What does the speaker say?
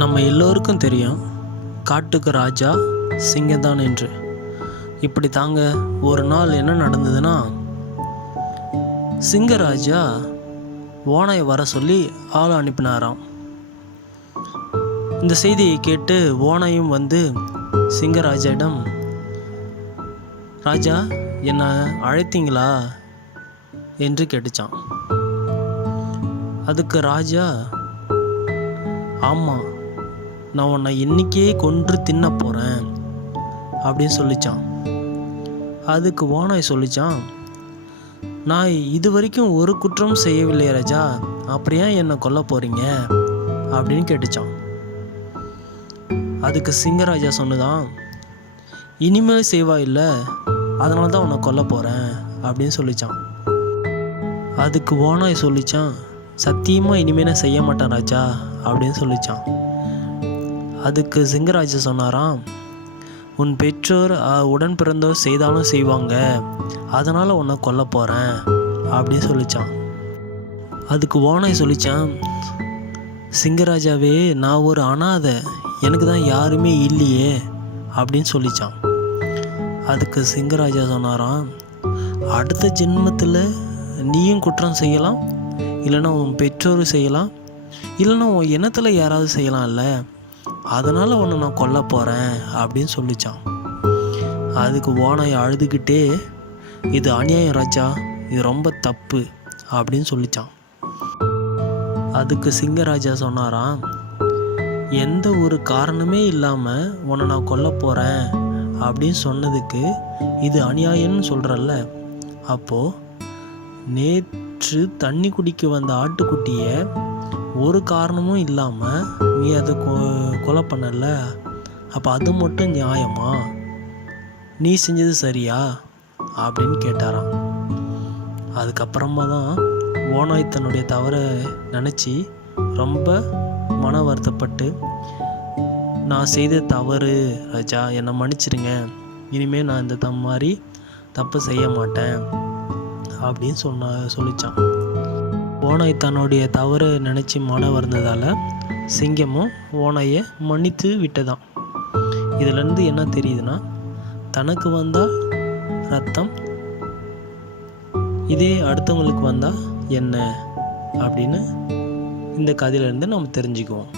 நம்ம எல்லோருக்கும் தெரியும், காட்டுக்கு ராஜா சிங்கம்தான் என்று. இப்படி தாங்க ஒரு நாள் என்ன நடந்ததுன்னா, சிங்கராஜா ஓனாயை வர சொல்லி ஆள் அனுப்பினாராம். இந்த செய்தியை கேட்டு ஓனாயும் வந்து சிங்கராஜாவிடம், ராஜா என்னை அழைத்தீங்களா என்று கேட்டுச்சான். அதுக்கு ராஜா, ஆமாம், நான் உன்னை இன்னைக்கே கொன்று தின்ன போகிறேன் அப்படின்னு சொல்லிச்சான். அதுக்கு ஓனாய் சொல்லிச்சான், நான் இது வரைக்கும் ஒரு குற்றமும் செய்யவில்லை ராஜா, அப்புறம் ஏன் என்னை கொல்ல போகிறீங்க அப்படின்னு கேட்டுச்சான். அதுக்கு சிங்கராஜா சொன்னதான், இனிமேல் செய்வா இல்லை, அதனால தான் உன்னை கொல்ல போகிறேன் அப்படின்னு சொல்லிச்சான். அதுக்கு ஓனாய் சொல்லிச்சான், சத்தியமாக இனிமேல் நான் செய்ய மாட்டேன் ராஜா அப்படின்னு சொல்லிச்சான். அதுக்கு சிங்கராஜா சொன்னாராம், உன் பெற்றோர் உடன் பிறந்தோர் செய்தாலும் செய்வாங்க, அதனால் உன்னை கொல்ல போகிறேன் அப்படின்னு சொல்லிச்சான். அதுக்கு ஓனாய் சொல்லிச்சான், சிங்கராஜாவே, நான் ஒரு அனாதை, எனக்கு தான் யாருமே இல்லையே அப்படின்னு சொல்லிச்சான். அதுக்கு சிங்கராஜா சொன்னாராம், அடுத்த ஜென்மத்தில் நீயும் குற்றம் செய்யலாம், இல்லைன்னா உன் பெற்றோரும் செய்யலாம், இல்லைன்னா உன் இனத்தில் யாராவது செய்யலாம்ல, அதனால் உன்னை நான் கொல்ல போகிறேன் அப்படின்னு சொல்லிச்சான். அதுக்கு ஓனாய் அழுதுகிட்டே, இது அநியாயம் ராஜா, இது ரொம்ப தப்பு அப்படின்னு சொல்லிச்சான். அதுக்கு சிங்கராஜா சொன்னாராம், எந்த ஒரு காரணமே இல்லாமல் உன்னை நான் கொல்ல போகிறேன் அப்படின்னு சொன்னதுக்கு இது அநியாயம்னு சொல்கிறல்ல, அப்போது நேற்று தண்ணி குடிக்க வந்த ஆட்டுக்குட்டியை ஒரு காரணமும் இல்லாமல் நீ அதை கொலை பண்ணல, அப்போ அது மட்டும் நியாயமா, நீ செஞ்சது சரியா அப்படின்னு கேட்டாராம். அதுக்கப்புறமா தான் ஓனாய் தன்னுடைய தவறை நினச்சி ரொம்ப மன வருத்தப்பட்டு, நான் செய்த தவறு ராஜா, என்னை மன்னிச்சிடுங்க, இனிமேல் நான் இந்த மாதிரி தப்பு செய்ய மாட்டேன் அப்படின்னு சொல்லிச்சான். ஓனாய் தன்னுடைய தவறு நினச்சி மன வருந்ததால் சிங்கமும் ஓனாயை மன்னித்து விட்டதான். இதிலேருந்து என்ன தெரியுதுன்னா, தனக்கு வந்தால் ரத்தம், இதே அடுத்தவங்களுக்கு வந்தால் என்ன அப்படின்னு இந்த கதையிலேருந்து நம்ம தெரிஞ்சுக்குவோம்.